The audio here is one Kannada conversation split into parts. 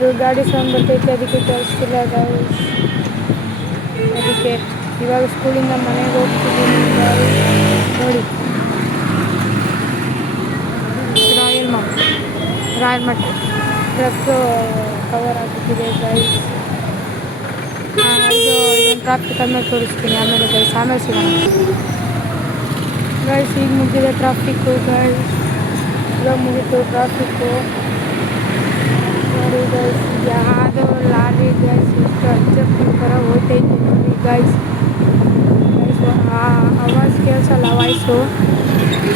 ಇದು ಗಾಡಿ ಸೌಂಡ್ ಬರ್ತೈತೆ, ಅದಕ್ಕೆ ತೋರಿಸ್ತಿಲ್ಲ ಗೈಸ್. ಅದಕ್ಕೆ ಇವಾಗ ಸ್ಕೂಲಿಂದ ಮನೆಗೆ ಹೋಗ್ತಿದ್ದೀನಿ ಗೈಸ್. ನೋಡಿ, ರಾಯಲ್ ಮಠ ಟ್ರಕ್ ಕವರ್ ಆಗಿಬಿಟ್ಟಿದೆ ಗೈಸ್. ಇದು ಇದೊಂದು ಟ್ರಾಫಿಕ್ ಆದಮೇಲೆ ತೋರಿಸ್ತೀನಿ ಆಮೇಲೆ ಗೈಸ್, ಆಮೇಲೆ ಸಿಗೋಣ ಗೈಸ್. ಈಗ ಮುಗಿದಿದೆ ಟ್ರಾಫಿಕ್ಕು ಗೈಸ್, ಇವಾಗ ಮುಗೀತು ಟ್ರಾಫಿಕ್ಕು. ನೋಡಿ ಗೈಸ್, ಯಾವುದೋ ಲಾರಿ ಗೈಸ್ ಎಷ್ಟು ಅಜ್ಜಪ್ಪನ ಥರ ಹೋಗ್ತೈತೆ ನೋಡಿ ಗೈಸ್. ಆವಾಜ್ ಕೇಳಿಸಲ್ಲ, ವಾಯ್ಸು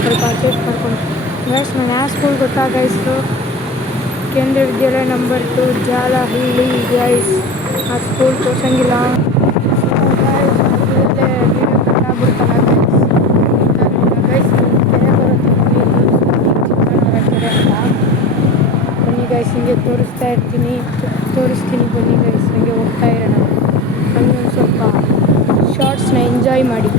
ಸ್ವಲ್ಪ ಅಡ್ಜಸ್ಟ್ ಮಾಡ್ಕೊಂಡು ಗೈಸ್. ನಾನು ಯಾವ ಸ್ಕೂಲ್ ಗೊತ್ತಾ ಗೈಸು? ಕೇಂದ್ರೀಯ ವಿದ್ಯಾಲಯ ನಂಬರ್ 2 ಜಾಲಹಳ್ಳಿ ಗೈಸ್. ಆ ಸ್ಕೂಲ್ ತೋರ್ಸಂಗಿಲ್ಲ ಗೈಸ್, ಮಧ್ಯದಲ್ಲೇ ವೀಡಿಯೋ ಕಟ್ಟಾಗ್ಬಿಡ್ತಲ್ಲ ಗೈಸ್. ಕೆರೆ ಬರುತ್ತೆ ಚಿಕ್ಕಮಗಳೂರ ಕೆರೆ ಅಂತ. ಬನ್ನಿ ಗೈಸ್, ಹಿಂಗೆ ತೋರಿಸ್ತೀನಿ ಬನ್ನಿ ಗೈಸ್, ಹಂಗೆ ಹೋಗ್ತಾ ಇರೋಣ. ಹಂಗೆ ಒಂದು ಸ್ವಲ್ಪ ಶಾರ್ಟ್ಸ್ನ ಎಂಜಾಯ್ ಮಾಡಿ.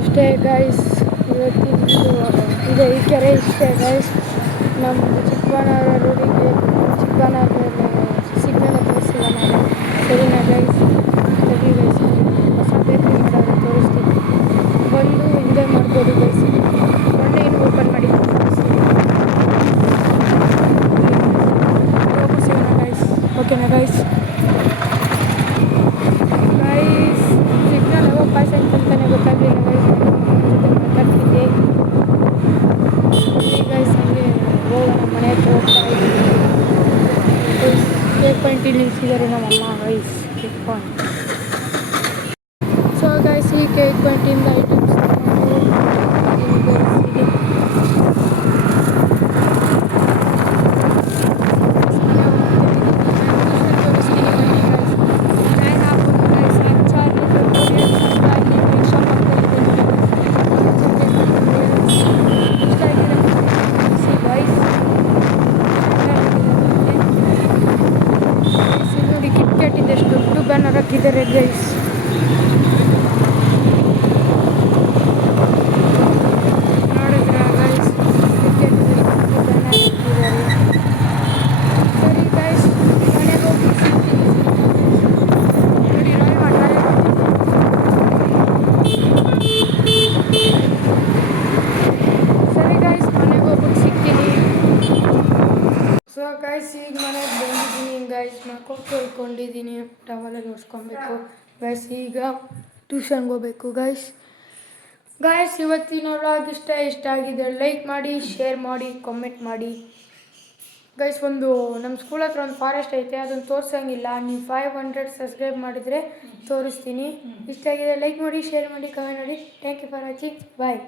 ಇಷ್ಟೇ ಗೈಸ್, ಇವತ್ತಿಂದು ಇದೆ ಈ ಕೆರೆ. ಇಷ್ಟೇ ಗೈಸ್, ನಮ್ಮ ಚಿಕ್ಕಬಳ್ಳಾಪುರ ರೋಡಿಗೆ ಚಿಕ್ಕಬಳ್ಳಾಪುರ ಸಿಗ್ನಲ್ ತೋರಿಸಿಲ್ಲ ನಾನು. ಸರಿನಾ ಗೈಸ್? ಸರಿ ಗೈಸ್, ಹೊಸ ಬೇಕ್ರಿ ಮಾಡೋದು ತೋರಿಸ್ತೀನಿ. ಬಂದು ಎಂಜಾಯ್ ಮಾಡ್ಬೋದು ಗೈಸ್. ಮೊನ್ನೆ ಇನ್ನು ಓಪನ್ ಮಾಡಿ ಸಿಗೋಣ ಗೈಸ್. ಓಕೆನಾ ಗೈಸ್? ಗೈಸ್, ಸಿಗ್ನಲ್ ಯಾವಾಗ ಪಾಸ್ ಆಯ್ತು ಅಂತಲೇ ಗೊತ್ತಾಗಲಿಲ್ಲ ಗೈಸ್. ಮಾತಾಡ್ತಿದ್ದೆ ಗೈಸ್. ಹಂಗೆ ಹೋಗೋಣ, ಮನೆ ಹತ್ರ ಹೋಗ್ತಾ ಇದ್ದೀನಿ. ಕೇಕ್ ಪಾಯಿಂಟ್ ಇಲ್ಲಿ ನಿಲ್ಸಿದ್ದಾರೆ ನಮ್ಮಮ್ಮ guys, cake point. So guys, ಈ ಕೇಕ್ ಪಾಯಿಂಟಿಂದ ಐಟಮ್ಸ್ ಎಷ್ಟು ದೊಡ್ಡ ಬ್ಯಾನರ್ ಹಾಕಿದ್ದಾರೆ ಗೈಸ್. ನೋಡಿದ್ರ ಗೈಸ್, ಕ್ರಿಕೆಟ್ ಬ್ಯಾನರ್ ಹಾಕಿದ್ದಾರೆ. ಸರಿ ಗೈಸ್, ಮನೆಗೆ ಹೋಗಿ ಸಿಗ್ತೀನಿ. ನೋಡಿ, ಸರಿ ಗೈಸ್, ಮನೆಗೆ ಹೋಗ್ಬಿಟ್ಟು ಸಿಗ್ತೀನಿ. ಸೊ ಗೈಸ್, ಈಗ ಮನೆಗೆ ಬಂದಿದ್ದೀನಿ ಗೈಸ್. ತೊಳ್ಕೊಂಡಿದ್ದೀನಿ, ಟವಲಲ್ಲಿ ಒರೆಸ್ಕೊಬೇಕು ಗೈಸ್. ಈಗ ಟ್ಯೂಷನ್ಗೆ ಹೋಗ್ಬೇಕು ಗೈಸ್. ಇವತ್ತಿನ ವ್ಲಾಗ್ ಇಷ್ಟ ಆಗಿದೆ, ಲೈಕ್ ಮಾಡಿ, ಶೇರ್ ಮಾಡಿ, ಕಾಮೆಂಟ್ ಮಾಡಿ ಗೈಸ್. ನಮ್ಮ ಸ್ಕೂಲ್ ಹತ್ರ ಒಂದು ಫಾರೆಸ್ಟ್ ಐತೆ, ಅದನ್ನು ತೋರಿಸಂಗಿಲ್ಲ. ನೀವು 500 ಸಬ್ಸ್ಕ್ರೈಬ್ ಮಾಡಿದರೆ ತೋರಿಸ್ತೀನಿ. ಇಷ್ಟ ಆಗಿದೆ, ಲೈಕ್ ಮಾಡಿ, ಶೇರ್ ಮಾಡಿ, ಕಮೆಂಟ್ ಮಾಡಿ. Thank you for watching. Bye.